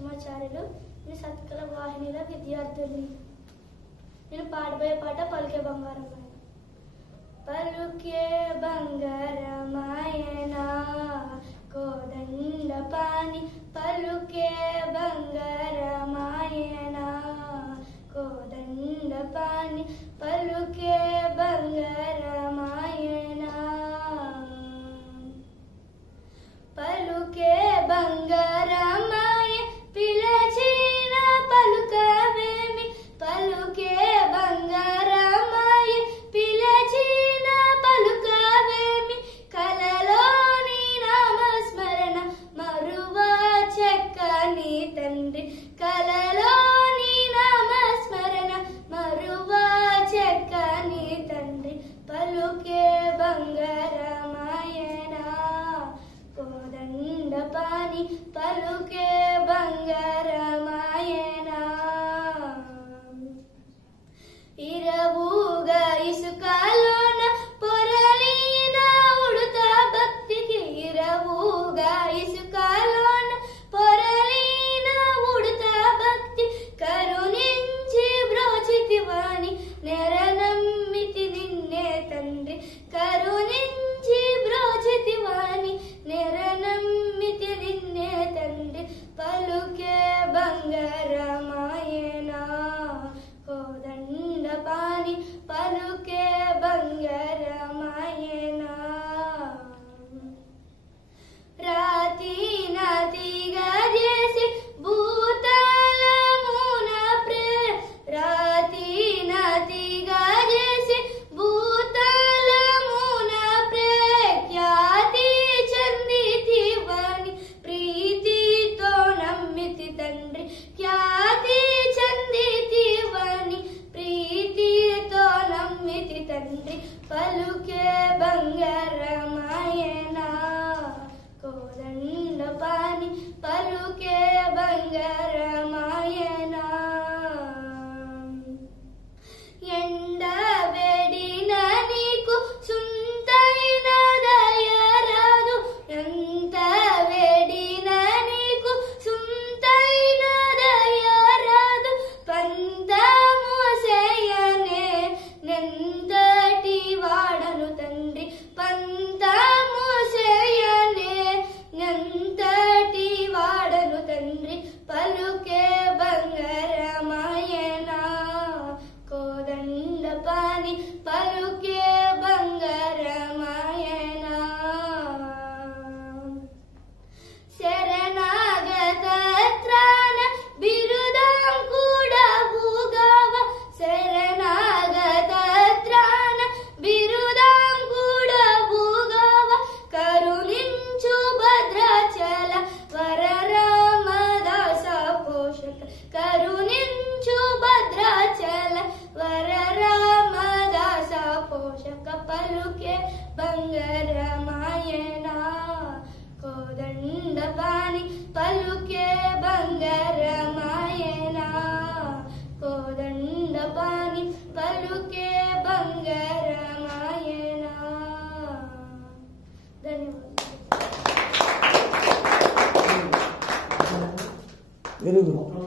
కుసుమాచార్యులు. నేను సత్కల వాహినిలో విద్యార్థుల్ని. నేను పాడబోయే పాట పలుకే బంగారమాయన. పలుకే బంగారమాయన కోదండ పాని, పలుకే బంగారమాయన కోదండ పాని, పలుకే బంగారమాయన. పలుకే బంగారమాయ పిలచిన పలుకవేమి, పలుకే బంగారమాయ పిలచిన పలుకవేమి, కలలోని నామస్మరణ మరువా చెక్కని తండ్రి, కలలోని నామస్మరణ మరువా చెక్కని తండ్రి. పలుకే బంగారమాయన కోదండ పాని, పలుకే బంగారమాయన. ఇరవుగా ఇసుకలోన పొరలిన ఉడుత భక్తికి, ఇరవుగా ఇసుకలోన పొరలిన ఉడుత భక్తి, కరుణించి బ్రోచితివాని నెరనమ్మితి నిన్నే తండ్రి, కరుణించి బ్రోచితివాని నెరనమ్మితి నిన్నే తండ్రి. పలుకే బంగారమాయన కోదండ పాని, పలుకే బంగారమాయన. రాతి నాతిగా చేసి భూతలమున రాతి నాతిగా చేసి భూతలమున ఖ్యాతి చందితివాని, ప్రీతితో నమ్మితి తండ్రి, ఖ్యాతి చందితివాని ప్రీతితో నమ్మితి తండ్రి. పలుకే బంగారమాయన కోదండ పాని, పలుకే బంగారమాయన. ఎండ వేడిన నీకు సుంతైన దయరాదు, ఎంత వేడిన నీకు సుంతైన దయరాదు, పంతము చేయనే నెంతటి వాడను తండ్రి, పంతము చేయనే నెంతటి వాడను తండ్రి. పలుకే బంగారమాయన కోదండ పాని, పలుకే బంగారమాయన. శరణాగత త్రాణ బిరుదాం కూడా భూగావ, శరణాగత త్రాణ బిరుదాం కూడా భూగావ, కరుణించు భద్రాచల వర రామదాస పోషక, కరుణించు భద్రాచల వర రామదాస పోషక. పలుకే బంగారమాయన కోదండ పాని, పలుకే బంగారమాయన కోదండ పాని, పలుకే బంగారమాయన. ధన్యవాదాలు. Very good.